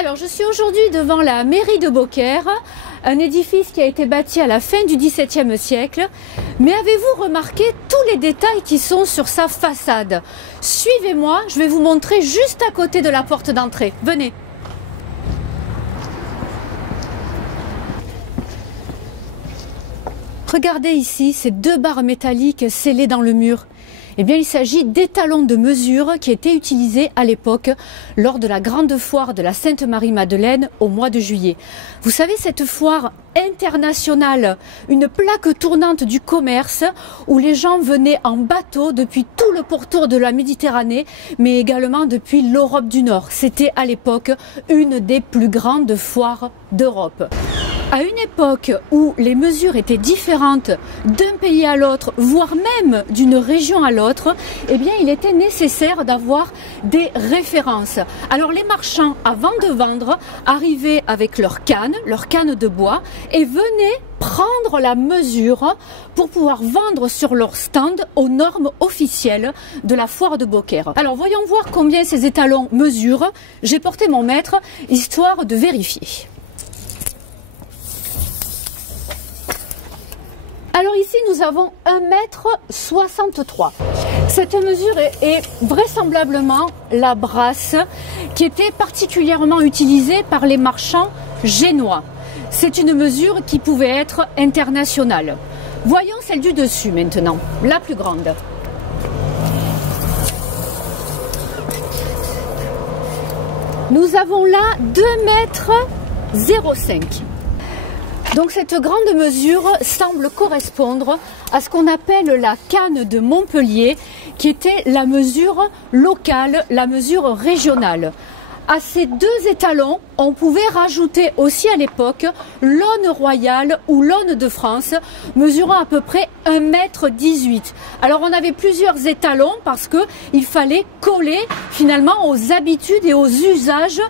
Alors, je suis aujourd'hui devant la mairie de Beaucaire, un édifice qui a été bâti à la fin du XVIIe siècle. Mais avez-vous remarqué tous les détails qui sont sur sa façade? Suivez-moi, je vais vous montrer juste à côté de la porte d'entrée. Venez. Regardez ici ces deux barres métalliques scellées dans le mur. Eh bien, il s'agit d'étalons de mesure qui étaient utilisés à l'époque lors de la grande foire de la Sainte-Marie-Madeleine au mois de juillet. Vous savez, cette foire internationale, une plaque tournante du commerce où les gens venaient en bateau depuis tout le pourtour de la Méditerranée, mais également depuis l'Europe du Nord. C'était à l'époque une des plus grandes foires d'Europe. À une époque où les mesures étaient différentes d'un pays à l'autre, voire même d'une région à l'autre, eh bien, il était nécessaire d'avoir des références. Alors, les marchands, avant de vendre, arrivaient avec leurs cannes de bois, et venaient prendre la mesure pour pouvoir vendre sur leur stand aux normes officielles de la foire de Beaucaire. Alors, voyons voir combien ces étalons mesurent. J'ai porté mon mètre, histoire de vérifier. Alors ici, nous avons 1,63 m. Cette mesure est vraisemblablement la brasse qui était particulièrement utilisée par les marchands génois. C'est une mesure qui pouvait être internationale. Voyons celle du dessus maintenant, la plus grande. Nous avons là 2,05 m. Donc cette grande mesure semble correspondre à ce qu'on appelle la canne de Montpellier, qui était la mesure locale, la mesure régionale. À ces deux étalons, on pouvait rajouter aussi à l'époque l'aune royale ou l'aune de France, mesurant à peu près 1,18 m. Alors on avait plusieurs étalons parce qu'il fallait coller finalement aux habitudes et aux usages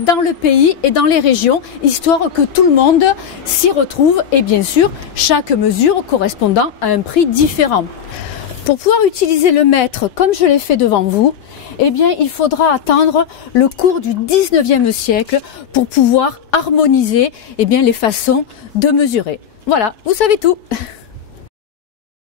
dans le pays et dans les régions, histoire que tout le monde s'y retrouve et bien sûr chaque mesure correspondant à un prix différent. Pour pouvoir utiliser le mètre comme je l'ai fait devant vous, eh bien, il faudra attendre le cours du 19e siècle pour pouvoir harmoniser les façons de mesurer. Voilà, vous savez tout.